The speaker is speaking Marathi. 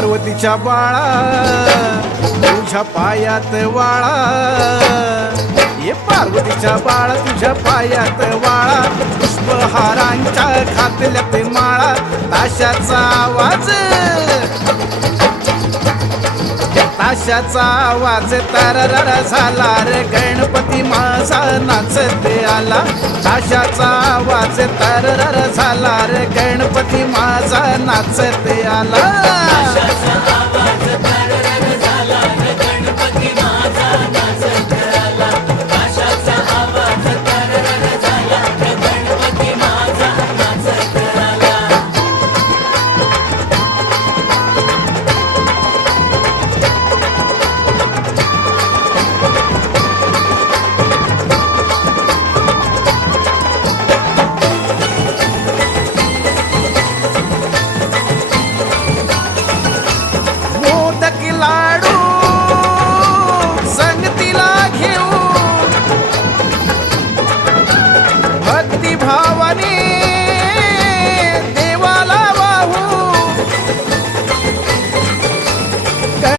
पार्वतीच्या बाळा तुझ्या पायात वाळा, ये पार्वतीच्या बाळा तुझ्या पायात वाळा, पुष्पहारांच्या घातल्यात माळा, ताशाचा आवाज ताशाचा आवाज तररर झाला रे, गणपती माझा नाचते आला, ताशाचा आवाज तररर झाला रे, गणपती माझा नाचते आला.